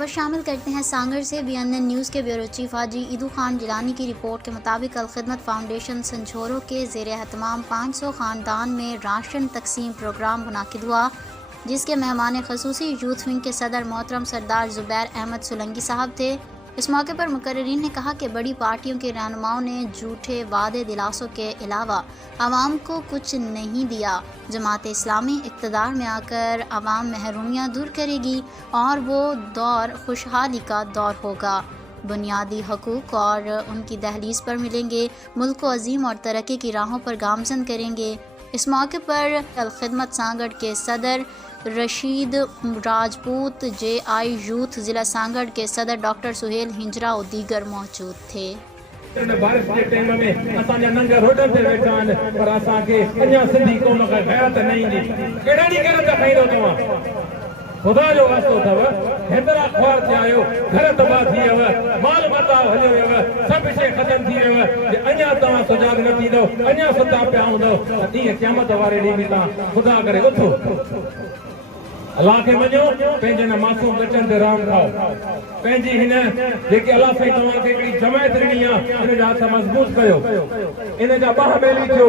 خبر شامل کرتے ہیں سانگڑ سے۔ BNN نیوز کے بیورو چیف حاجی ایدو خان جیلانی کی رپورٹ کے مطابق الخدمت فاؤنڈیشن سنجھورو کے زیر اہتمام 500 خاندان میں راشن تقسیم پروگرام منعقد ہوا، جس کے مہمان خصوصی یوتھ ونگ کے صدر محترم سردار زبیر احمد سولنگی صاحب تھے۔ اس موقع پر مقررین نے کہا کہ بڑی پارٹیوں کے رہنماؤں نے جھوٹے وعدے دلاسوں کے علاوہ عوام کو کچھ نہیں دیا۔ جماعت اسلامی اقتدار میں آ کر عوام محرومیاں دور کرے گی اور وہ دور خوشحالی کا دور ہوگا۔ بنیادی حقوق اور ان کی دہلیز پر ملیں گے، ملک کو عظیم اور ترقی کی راہوں پر گامزن کریں گے۔ اس موقع پر الخدمت سانگڑ کے صدر رشید راجپوت، JI یوتھ ضلع سانگڑ کے صدر ڈاکٹر سہیل ہنجرا اور دیگر موجود تھے۔ بارش کے ٹائم میں اسان ننگا روڈن تے بیٹھا پر اسان کے انیا سندھی قوم کا غیرت نہیں دی کیڑا نہیں کرتا کھائیندو تو خدا جو واسطو تھو ہندرا خوار تھے آیو گھر تباہ تھی مال متاع ہلیو سب شے ختم تھی انیا تواں سجاگ نہ تھیندو انیا ستا پیا ہوندو تی قیامت وارے ڈی بھی خدا کرے اٹھو اللہ کے منو پنجے نہ معصوم بچن تے رام کھاؤ پنجی ہن جيڪي اللہ سائیں تواں کي هڪڙي جماعت ڏني ان جا ہٿ مضبوط ڪيو ان جا باہ ٻيلي ٿيو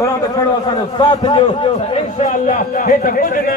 گھرون ته ڇڙو اسان جو ساتھ ڏيو انشاءاللہ هي ته ڪجهه نه